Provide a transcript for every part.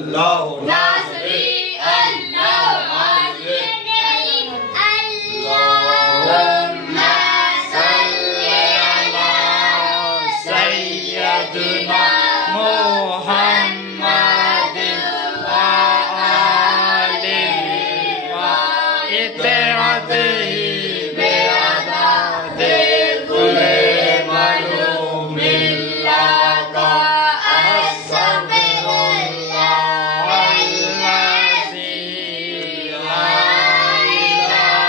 अल्लाह नासरी अल्लाह हाज़िर नहीं अल्लाहुम्मा सल्ली अला सय्यदना मुहम्मदिन व आलिहि व इत्तिबाइहि बिअदादिल कुल्ली मालूमिल्लाह अस्तगफिरुल्लाह अल्लज़ी ला इलाहा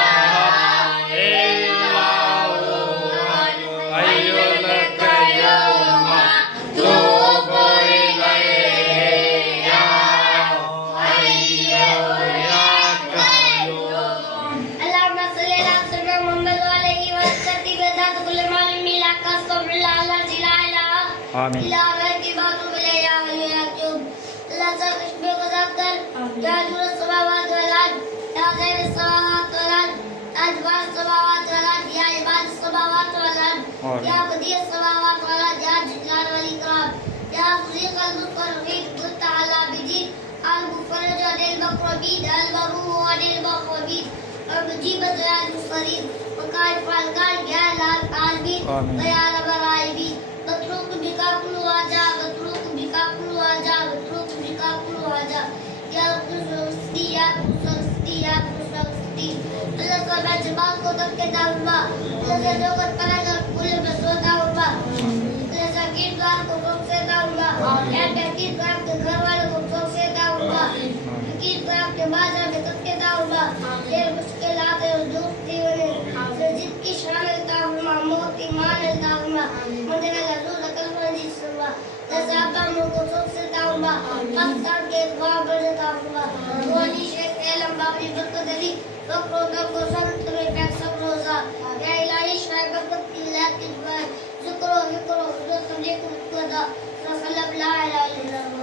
इल्ला हुवल हय्युल क़य्यूम तूबू इलैहि या हय्यु या क़य्यूम। अल्लाहुम्मा सल्ली अला सय्यिदना मुहम्मद व अलैहि व सल्लम बिदात कुल्ली मालूमिल्लाह का अस्तगफिरुल्लाह अल्लज़ी ला इलाहा आमीन। इल्ला हुवल की बातों में ले या हय्यु या क़य्यूम। अल्लाह से खुशबू गुज़ार कर या नूर समावात वल अर्द या ज़ैन समावात वल अर्द अजवार समावात वल अर्द या इबाद समावात वल अर्द या बदी समावात वल अर्द या जलाल वल इकराम या ज़ुल मुक़र्रबीन कुत अला बिदी अल मुफरज अल मक़रबीन अल मरूह अल मक़रबीन और मुजीबत अल मुसरीन वकाय फलगान या लाल आलमीन या रब्बल आलमीन मतरूक बिका कुल वाजा मतरूक बिका कुल वाजा मतरूक बिका कुल वाजा या कुसुस्ती या कुसुस्ती या कुसुस्ती अल्लाह का जमाल को तक के दाउमा अल्लाह जगत पर कुल बसो दाउमा अल्लाह जाकिर द्वार को तक से दाउमा या बेकीर द्वार के घर वाले को तक से दाउमा बेकीर द्वार के बाजार में तक के दाउमा ये मुश्किलात और दोस्ती वाले जिद की शान दाउमा मौत ईमान दाउमा मंदिर लजूल अकल वाली सुवा ज़ाता मुको तक से दाउमा पाकिस्तान के द्वार पर दाउमा वाली शेख एलम बाबरी बरकत अली फक्रो दर को संत में पैक सब रोजा या इलाही शाह बरकत की लात की दुआ ज़िक्रो विक्रो जो समझे को खुदा सल्लल्लाहु अलैहि वसल्लम